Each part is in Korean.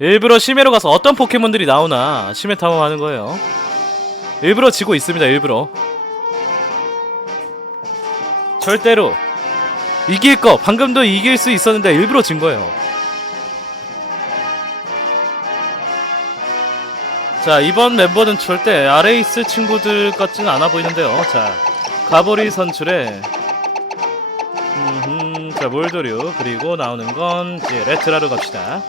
일부러 심해로 가서 어떤 포켓몬들이 나오나 심해 탐험하는 거예요. 일부러 지고 있습니다. 일부러. 절대로 이길 거 방금도 이길 수 있었는데 일부러 진 거예요. 자 이번 멤버는 절대 아래 있을 친구들 같지는 않아 보이는데요. 자 가보리 선출에 음흠, 자 몰도류 그리고 나오는 건 이제 레트라로 갑시다.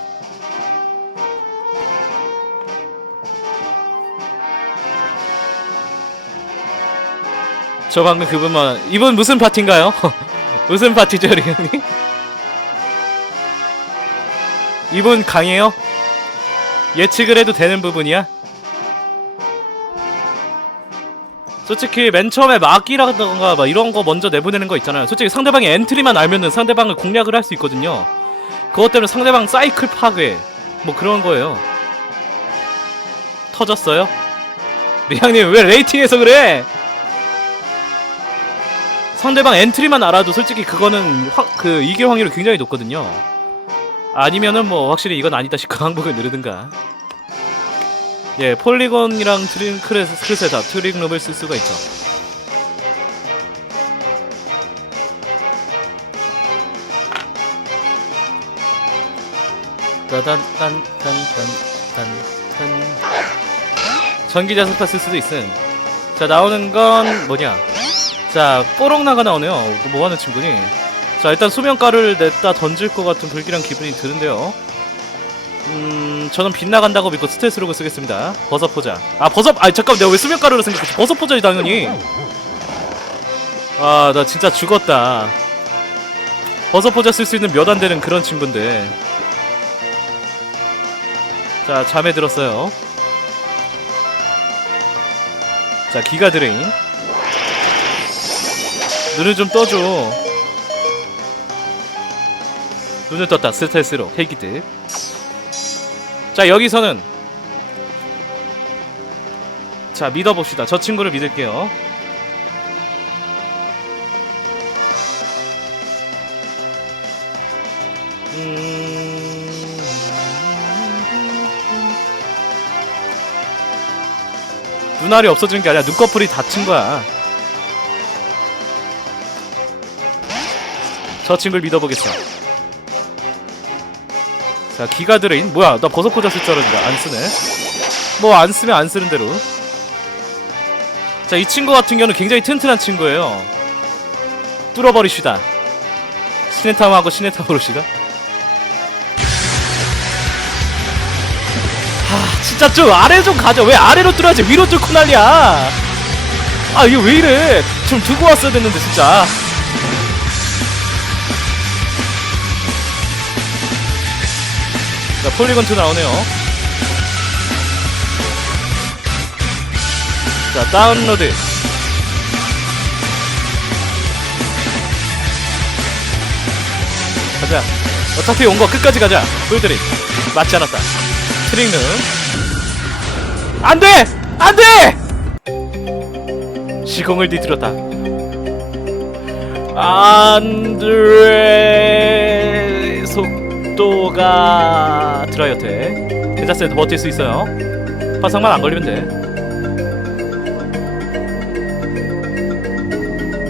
저 방금 그분만 이분 무슨 파티인가요? 무슨 파티죠, 우리 형님? 이분 강해요? 예측을 해도 되는 부분이야? 솔직히 맨 처음에 막이라던가 막 이런 거 먼저 내보내는 거 있잖아요. 솔직히 상대방의 엔트리만 알면은 상대방을 공략을 할 수 있거든요. 그것 때문에 상대방 사이클 파괴 뭐 그런 거예요. 터졌어요? 리양님 왜 레이팅해서 그래? 상대방 엔트리만 알아도 솔직히 그거는 확, 그 이길 확률이 굉장히 높거든요. 아니면은 뭐 확실히 이건 아니다 싶고 항복을 누르든가. 예, 폴리곤이랑 트링 크레스 크레세다 트릭 룹을 쓸 수가 있죠. 따단딴딴딴딴 전기 자석파 쓸 수도 있음. 자 나오는 건 뭐냐? 자 뽀록나가 나오네요. 또 뭐하는 친구니? 자 일단 수면가루를 냈다 던질 것 같은 불길한 기분이 드는데요. 음 저는 빗나간다고 믿고 스트레스 로그 쓰겠습니다. 버섯 포자. 아 버섯 아 잠깐 내가 왜 수면가루를 생각했지? 버섯 포자지 당연히. 아 나 진짜 죽었다. 버섯 포자 쓸 수 있는 몇 안 되는 그런 친구인데. 자 잠에 들었어요. 자 기가 드레인. 눈을 좀 떠줘. 눈을 떴다. 스트레스로 헬기드. 자 여기서는 자 믿어봅시다. 저 친구를 믿을게요. 음... 눈알이 없어지는 게 아니라 눈꺼풀이 다친 거야. 저 친구를 믿어보겠어. 자, 기가 드레인. 뭐야, 나 버섯 포자 쓸줄 알았는데 안 쓰네. 뭐 안 쓰면 안 쓰는 대로. 자, 이 친구 같은 경우는 굉장히 튼튼한 친구예요. 뚫어버리시다. 시네탐하고 시네탐으로 시다. 하, 진짜 좀 아래 좀 가자. 왜 아래로 뚫어야지? 위로 뚫고 난리야. 아, 이거 왜 이래? 좀 두고 왔어야 됐는데, 진짜. 자, 폴리곤 2 나오네요. 자, 다운로드. 가자. 어차피 온 거 끝까지 가자. 뿔들이 맞지 않았다. 트릭는 안 돼! 안 돼! 시공을 뒤틀었다. 안드레 드라이어트 괜찮어요 더 버틸 수 있어요. 화상만 안 걸리면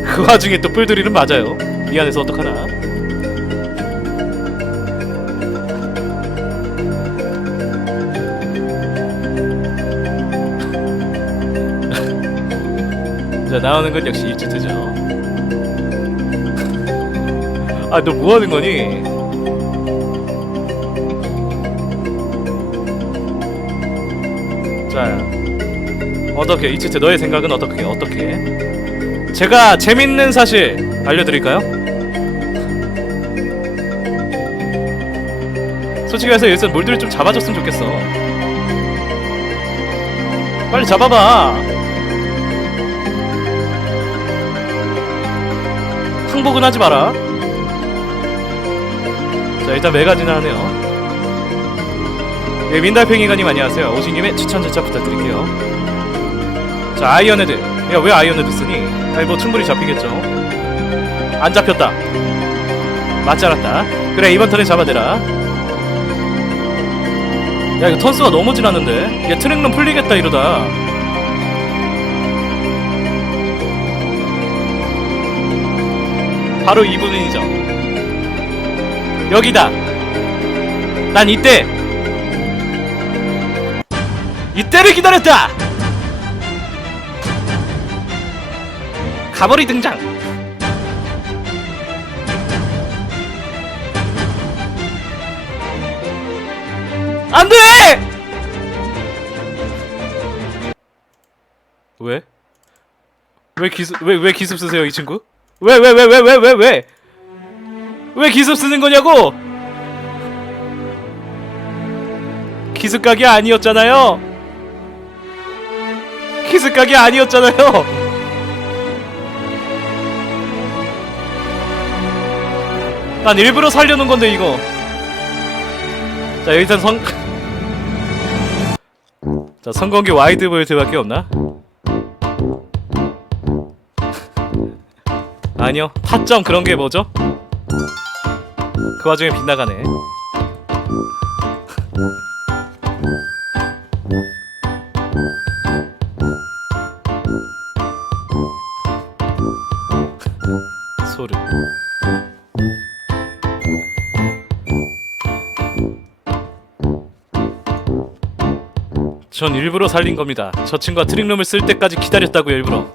돼그 와중에 또 뿔들이는 맞아요. 미안해서 어떡하나? 자 나오는 건 역시 입주트죠. 아너 뭐하는 거니? 어떻게 이치트 너의 생각은 어떻게 어떻게 제가 재밌는 사실 알려드릴까요? 솔직히 해서 일단 몰드를 좀 잡아줬으면 좋겠어 빨리 잡아봐 항복은 하지 마라 자 일단 메가지나 하네요 예, 민달팽이가님 안녕하세요. 오신님의 추천 절차 부탁드릴게요. 자, 아이언헤드. 야, 왜 아이언헤드 쓰니? 아니, 뭐 충분히 잡히겠죠. 안 잡혔다. 맞지 않았다. 그래, 이번 턴에 잡아대라. 야 이거 턴수가 너무 지났는데 얘 트랙룸 풀리겠다 이러다 바로 이분이죠 여기다 난 이때 이때를 기다렸다 가버리 등장 안 돼 왜? 왜 기습 왜왜 기습 쓰세요 이 친구? 왜 왜 왜 왜 왜 왜 왜? 왜 기습 쓰는 거냐고? 기습각이 아니었잖아요. 기습각이 아니었잖아요. 난 일부러 살려놓은 건데 이거. 자 일단 성. 자 성공기 와이드 볼트밖에 없나? 아니요 타점 그런 게 뭐죠? 그 와중에 빗나가네. 전 일부러 살린 겁니다. 저 친구가 트릭룸을 쓸 때까지 기다렸다고요, 일부러.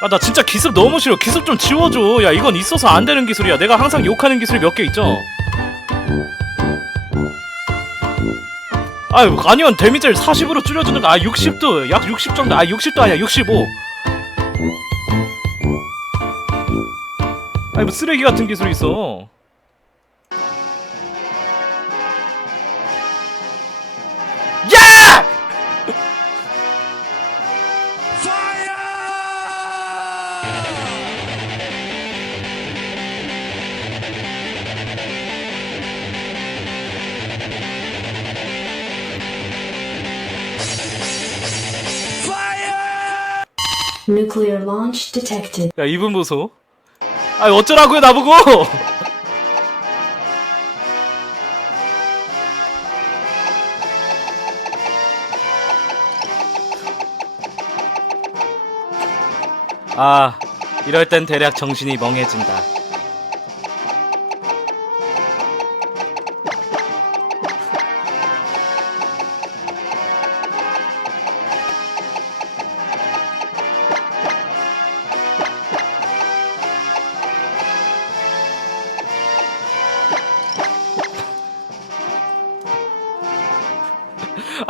아, 나 진짜 기습 너무 싫어. 기습 좀 지워줘. 야, 이건 있어서 안 되는 기술이야. 내가 항상 욕하는 기술이 몇 개 있죠. 아유, 아니면 데미지를 40으로 줄여주는 거. 아, 60도. 약 60 정도. 아, 60도 아니야. 65. 아니, 뭐 쓰레기 같은 기술이 있어. Nuclear launch detected. 야, 이분 보소. 아, 어쩌라고요, 나보고! 아, 이럴 땐 대략 정신이 멍해진다.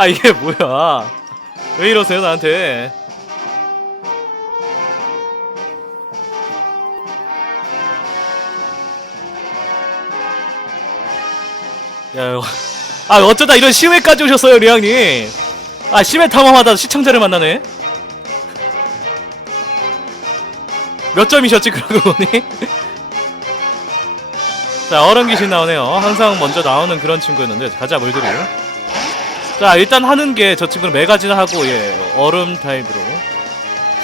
아, 이게 뭐야. 왜 이러세요, 나한테. 야, 아 어쩌다 이런 시외까지 오셨어요, 리앙님. 아 시외 탐험하다 시청자를 만나네. 몇 점이셨지 그러고 보니? 자 얼음 귀신 나오네요. 항상 먼저 나오는 그런 친구였는데 가자 물들이. 자 일단 하는 게 저 친구는 매가지나 하고 예 얼음 타입으로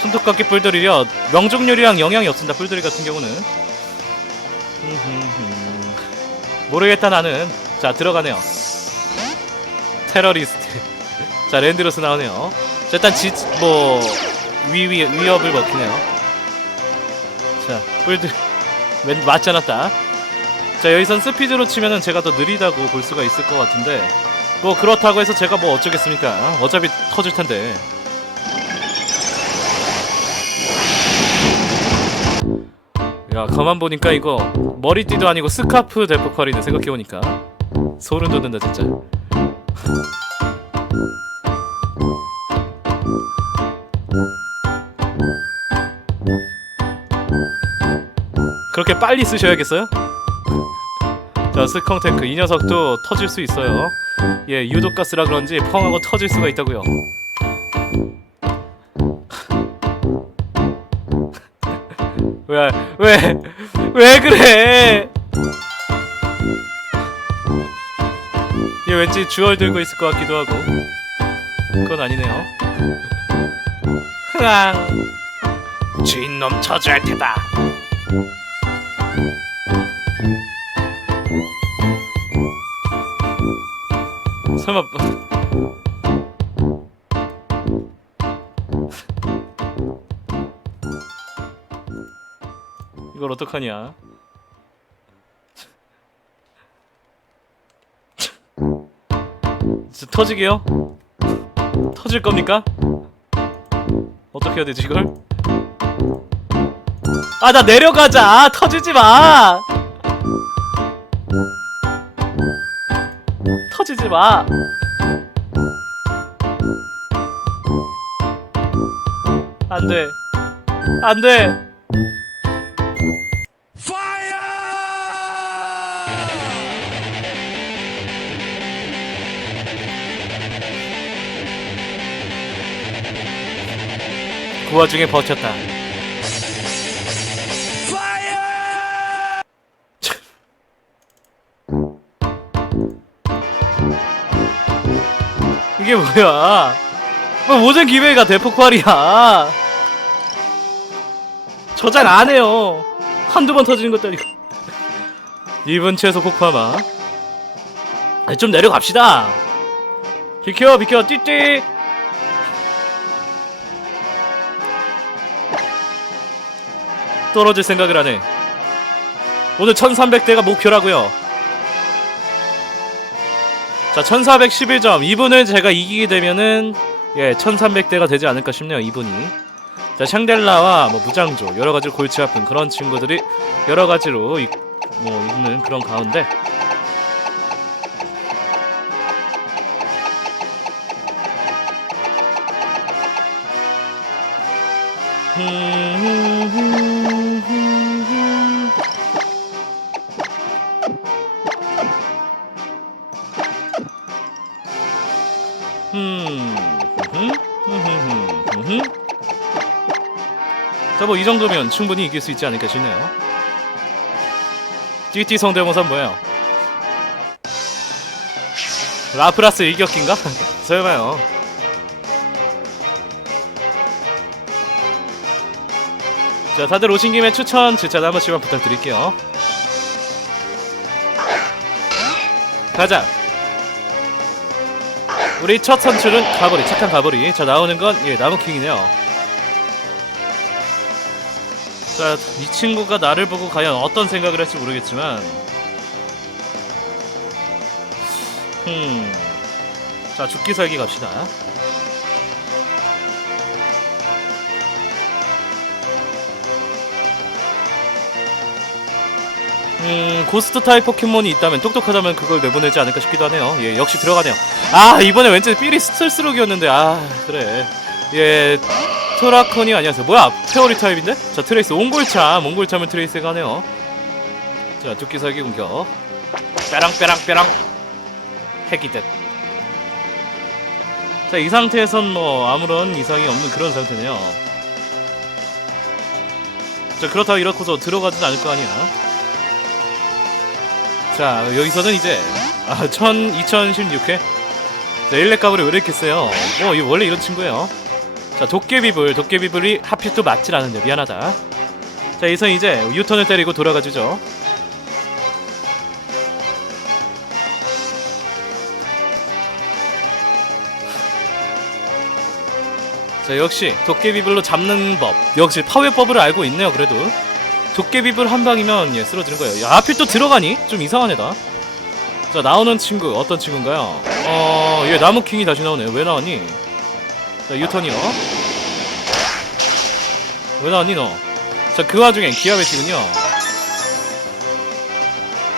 손톱깎이 뿔들이려 명중률이랑 영향이 없습니다. 뿔들이 같은 경우는. 모르겠다 나는. 자 들어가네요. 테러리스트. 자 랜드로스 나오네요. 자 일단 지 뭐 위위 위협을 먹히네요. 자 뿔들 웬 맞지 않았다. 자 여기선 스피드로 치면은 제가 더 느리다고 볼 수가 있을 것 같은데 뭐 그렇다고 해서 제가 뭐 어쩌겠습니까? 어차피 터질 텐데. 야 가만 보니까 이거 머리띠도 아니고 스카프 데프컬이네 생각해보니까 소름 돋는다 진짜 그렇게 빨리 쓰셔야겠어요? 자 스컹탱크 이 녀석도 터질 수 있어요 예 유독가스라 그런지 펑하고 터질 수가 있다고요 왜, 왜, 왜 그래? 얘 왠지 주얼 들고 있을 것 같기도 하고. 그건 아니네요. 흥앙. 주인놈 저주할 테다. 설마 이걸 어떡하냐 진짜 터지게요? 터질 겁니까? 어떻게 해야 되지 이걸? 아 나 내려가자 터지지 마 마 안 돼. 안 돼. 그 와중에 버텼다 뭐야? 뭐 모든 기회가 대폭발이야. 저장 안 해요. 한두 번 터지는 것도 아니고. 1분 최소 폭파마. 아니, 좀 내려갑시다. 비켜, 비켜, 띠띠. 떨어질 생각을 하네. 오늘 1300대가 목표라고요. 자, 1411점. 이분을 제가 이기게 되면은 예, 1300대가 되지 않을까 싶네요. 이분이. 자, 샹델라와 뭐 무장조 여러 가지 로 골치 아픈 그런 친구들이 여러 가지로 이, 뭐 있는 그런 가운데 자, 뭐 이 정도면 충분히 이길 수 있지 않을까 싶네요. 띠띠 성대모사 뭐예요? 라프라스 일격기인가? 설마요. 자, 다들 오신 김에 추천 진짜 한 번씩만 부탁드릴게요. 가자. 우리 첫 선출은 가버리, 착한 가버리. 자, 나오는 건 예, 나무킹이네요. 자, 이 친구가 나를 보고 과연 어떤 생각을 할지 모르겠지만, 음, 자, 죽기 살기 갑시다. 음, 고스트 타입 포켓몬이 있다면 똑똑하다면 그걸 내보내지 않을까 싶기도 하네요. 예, 역시 들어가네요. 아, 이번에 왠지 삐리 스트레스룩이었는데, 아, 그래. 예, 트라코니 안녕하세요. 뭐야? 페어리 타입인데? 자, 트레이스 옹골참, 옹골참을 트레이스가 하네요. 자, 두끼 살기 공격. 빼랑 빼랑 빼랑. 핵이듯. 자, 이 상태에선 뭐 아무런 이상이 없는 그런 상태네요. 자, 그렇다고 이렇고서 들어가진 않을 거 아니야. 자, 여기서는 이제 아, 1000, 2016회. 자, 일렉 가브를 왜 이렇게 세요? 뭐, 이 원래 이런 친구예요. 자 도깨비불 도깨비불이 하필 또 맞질 않은데 미안하다. 자 이선 이제 유턴을 때리고 돌아가주죠. 자 역시 도깨비불로 잡는 법. 역시 파괴법을 알고 있네요 그래도. 도깨비불 한 방이면 예 쓰러지는 거예요. 야 하필 또 들어가니? 좀 이상한 애다. 자 나오는 친구 어떤 친구인가요? 어얘 나무킹이 다시 나오네. 왜 나왔니? 자 유턴이요. 왜 나왔니 너? 자 그 와중엔 기아 배치군요.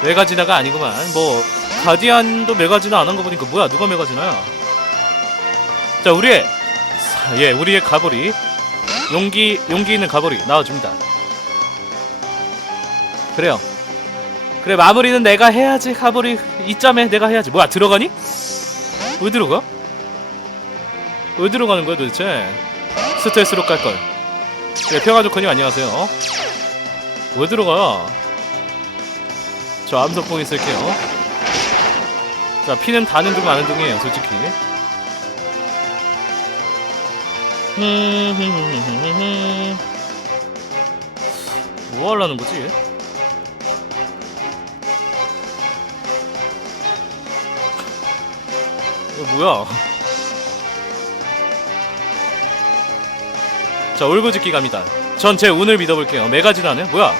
메가지나가 아니구만. 뭐 가디안도 메가지나 안 한 거 보니까 뭐야? 누가 메가지나야? 자 우리의 사- 예 우리의 가보리. 용기 용기 있는 가보리 나와줍니다. 그래요. 그래 마무리는 내가 해야지 가보리. 이점에 내가 해야지. 뭐야 들어가니? 왜 들어가? 왜 들어가는 거야 도대체 스트레스로 깔걸 네, 평화조커님 안녕하세요. 왜 들어가? 저 암석봉이 쓸게요. 자, 피는 다는 둥 마는 둥이에요, 솔직히. 뭐 하려는 거지? 이거 뭐야? 자, 울부짖기 갑니다. 전 제 운을 믿어볼게요. 메가지나네? 뭐야?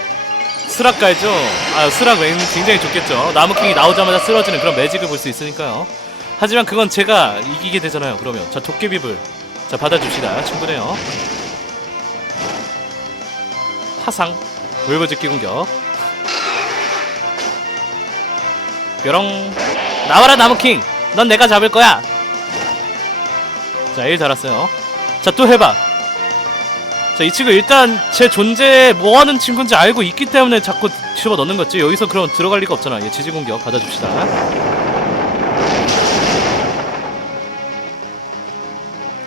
스락 깔죠? 아, 스락 왠 굉장히 좋겠죠. 나무킹이 나오자마자 쓰러지는 그런 매직을 볼 수 있으니까요. 하지만 그건 제가 이기게 되잖아요. 그러면. 자, 도깨비불. 자, 받아줍시다. 충분해요. 화상. 울부짖기 공격. 뾰롱. 나와라, 나무킹! 넌 내가 잡을 거야! 자, 1 달았어요. 자, 또 해봐. 자, 이 친구 일단 제 존재 뭐 하는 친구인지 알고 있기 때문에 자꾸 집어 넣는 거지. 여기서 그럼 들어갈 리가 없잖아. 얘 지지 공격 받아줍시다.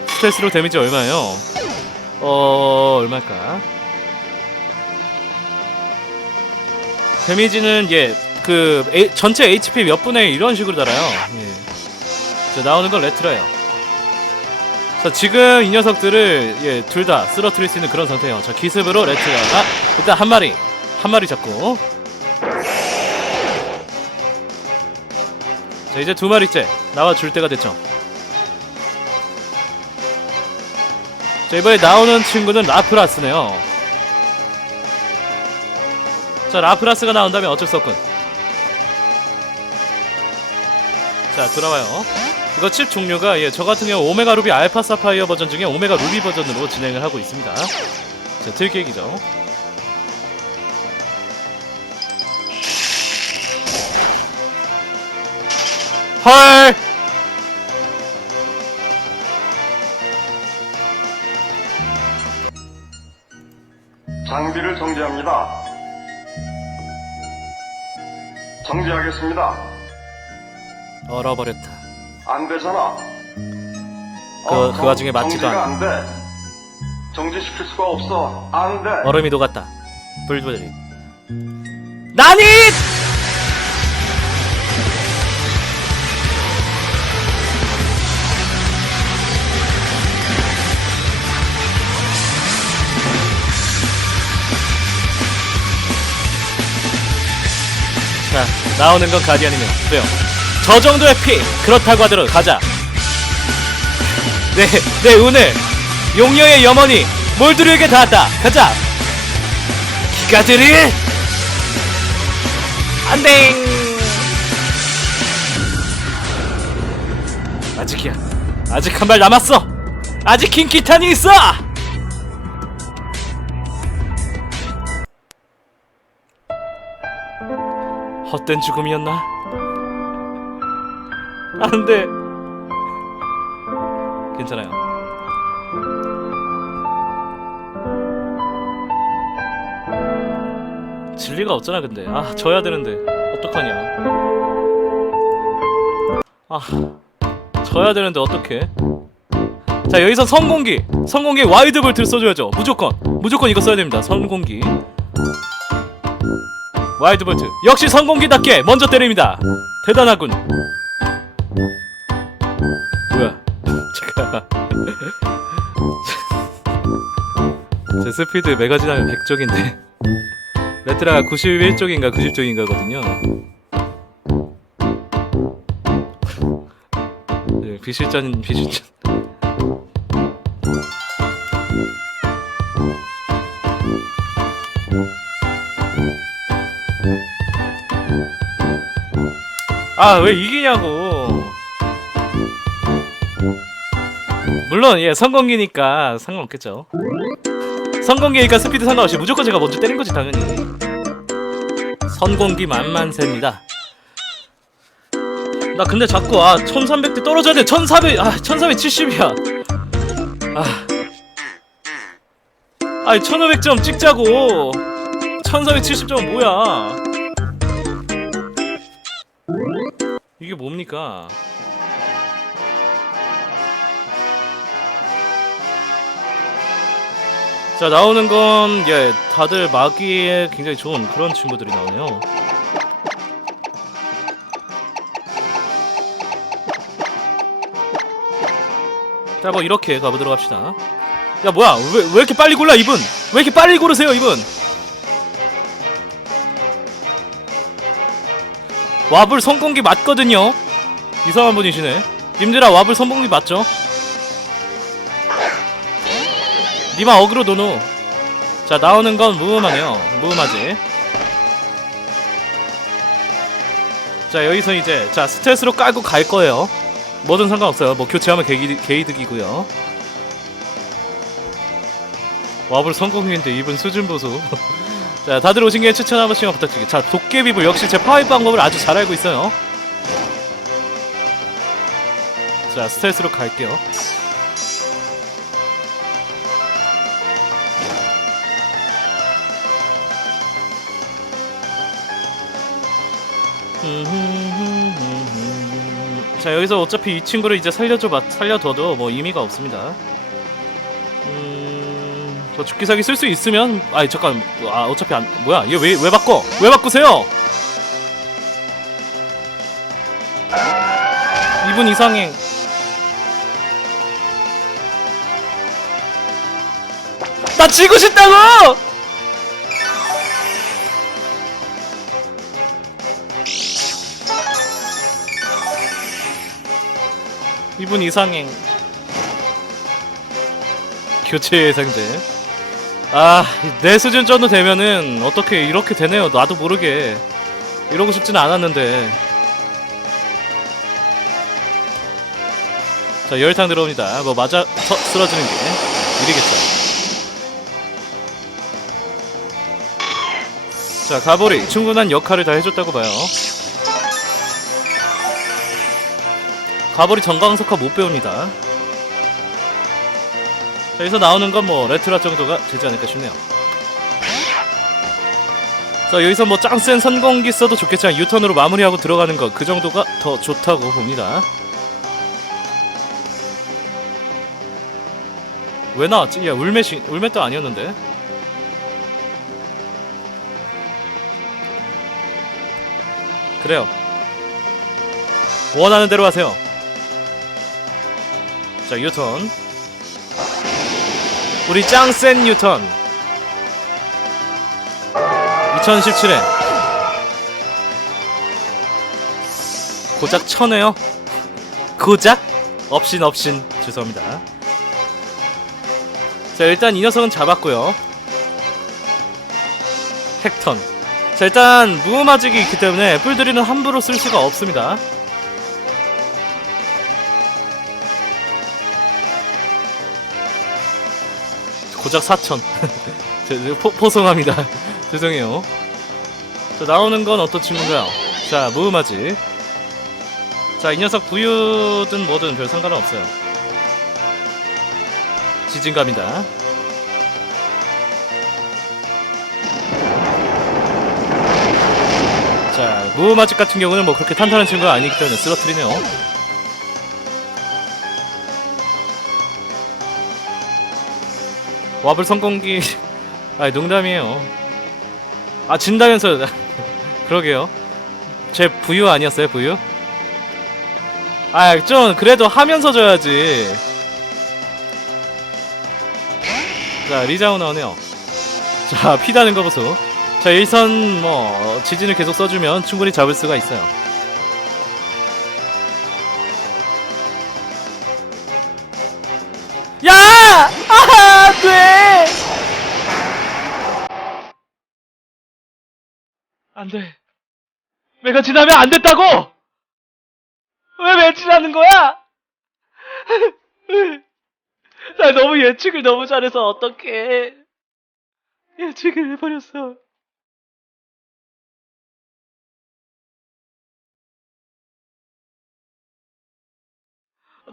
스트레스로 데미지 얼마예요? 어, 얼마일까? 데미지는 예, 그 A- 전체 HP 몇 분의 1 이런 식으로 달아요. 예. 자, 나오는 건 레트라요. 자 지금 이 녀석들을 예 둘 다 쓰러뜨릴 수 있는 그런 상태예요. 자 기습으로 레트가 일단 한 마리 한 마리 잡고 자 이제 두 마리째 나와 줄 때가 됐죠. 자 이번에 나오는 친구는 라프라스네요. 자 라프라스가 나온다면 어쩔 수 없군. 자 돌아와요. 이거 칩 종류가 예, 저 같은 경우 오메가 루비 알파 사파이어 버전 중에 오메가 루비 버전으로 진행을 하고 있습니다. 자, 들깨기죠. 헐! 장비를 정지합니다. 정지하겠습니다. 얼어버렸다. 안 되잖아. 그- 그 와중에 맞지도 않아. 안 돼. 정지시킬 수가 없어. 안 돼. 얼음이 녹았다. 불들이. 나니! 자, 나오는 건 가디언이네요. 그래요. 저 정도의 피! 그렇다고 하더라도 가자. 내, 내 운을 용녀의 염원이 몰드르에게 닿았다. 가자. 기가들이 안돼. 아직이야. 아직 한 발 남았어. 아직 킹키탄이 있어. 헛된 죽음이었나? 안 돼. 괜찮아요. 진리가 없잖아 근데. 아 져야 되는데. 어떡하냐. 아 져야 되는데 어떡해. 자 여기서 성공기. 성공기 와이드 볼트를 써줘야죠. 무조건. 무조건 이거 써야 됩니다. 성공기. 와이드 볼트. 역시 성공기답게 먼저 때립니다. 대단하군 제 스피드 메가지나가 100쪽인데 레트라가 91쪽인가 90쪽인가거든요. 네, 비실전 비실전. 아 왜 이기냐고. 물론 예 성공기니까 상관없겠죠. 성공기니까 스피드 상관없이 무조건 제가 먼저 때린 거지 당연히. 선공기 만만세입니다. 나 근데 자꾸 아 1300대 떨어져야 돼 1400, 아 1470이야 아 아니 1500점 찍자고 1470점은 뭐야 이게 뭡니까 자 나오는 건 예 다들 마기에 굉장히 좋은 그런 친구들이 나오네요. 자 뭐 이렇게 가보도록 합시다. 야 뭐야 왜, 왜 이렇게 빨리 골라 이분? 왜 이렇게 빨리 고르세요 이분? 와불 성공기 맞거든요. 이상한 분이시네. 님들아 와불 선봉리 맞죠? 니마 어그로 노노. 자 나오는 건 무음하네요. 무음하지. 자 여기서 이제 자 스트레스로 깔고 갈 거예요. 뭐든 상관없어요. 뭐 교체하면 개이, 개이득이고요. 와불 성공인데 이분 수준 보소. 자 다들 오신 김에 추천 한 번씩만 부탁드릴게요. 자 도깨비불 역시 제 파입 방법을 아주 잘 알고 있어요. 자 스트레스로 갈게요 자 여기서 어차피 이 친구를 이제 살려줘 봐- 살려둬도 뭐 의미가 없습니다. 음, 뭐 죽기 사기 쓸 수 있으면 아니 잠깐 아 어차피 안 뭐야 얘 왜왜 바꿔 왜 바꾸세요? 이분 이상행 나 지고 싶다고! 이분 이상행 교체 예상제. 아 내 수준 정도 되면은 어떻게 이렇게 되네요. 나도 모르게. 이러고 싶지는 않았는데. 자 열탕 들어옵니다. 뭐 맞아 서, 쓰러지는 게 일이겠죠. 자 가보리. 충분한 역할을 다 해줬다고 봐요 가보리 정광석화 못 배웁니다. 자, 여기서 나오는 건 뭐 레트라 정도가 되지 않을까 싶네요. 자, 여기서 뭐 짱센 선공기 써도 좋겠지만 유턴으로 마무리하고 들어가는 것 그 정도가 더 좋다고 봅니다. 왜 나왔지? 야, 울메시, 울메도 아니었는데? 그래요. 원하는 대로 하세요. 자 유턴. 우리 짱센 뉴턴. 2017에. 고작 쳐네요? 고작? 업신 업신 죄송합니다. 자 일단 이 녀석은 잡았고요. 핵턴. 자 일단 무음아직이 있기 때문에 뿔들이는 함부로 쓸 수가 없습니다 고작 4천. 포, 포송합니다. 죄송해요. 자 나오는 건 어떤 친구인가요? 자 무음하지. 자 이 녀석 부유든 뭐든 별 상관은 없어요. 지진갑니다. 자 무음아직 같은 경우는 뭐 그렇게 탄탄한 친구가 아니기 때문에 쓰러트리네요 와불 성공기. 아 농담이에요. 아 진다면서. 그러게요. 제 부유 아니었어요 부유? 아 좀 그래도 하면서 줘야지. 자 리자우 나오네요. 자 피다는 거 보소. 자 일선 뭐 지진을 계속 써주면 충분히 잡을 수가 있어요 안 돼. 내가 지나면 안 됐다고! 왜 매진하는 거야? 나 너무 예측을 너무 잘해서 어떡해. 예측을 해버렸어.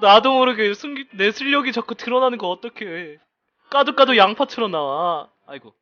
나도 모르게 숨기, 내 실력이 자꾸 드러나는 거 어떡해. 까도 까도 양파처럼 나와. 아이고.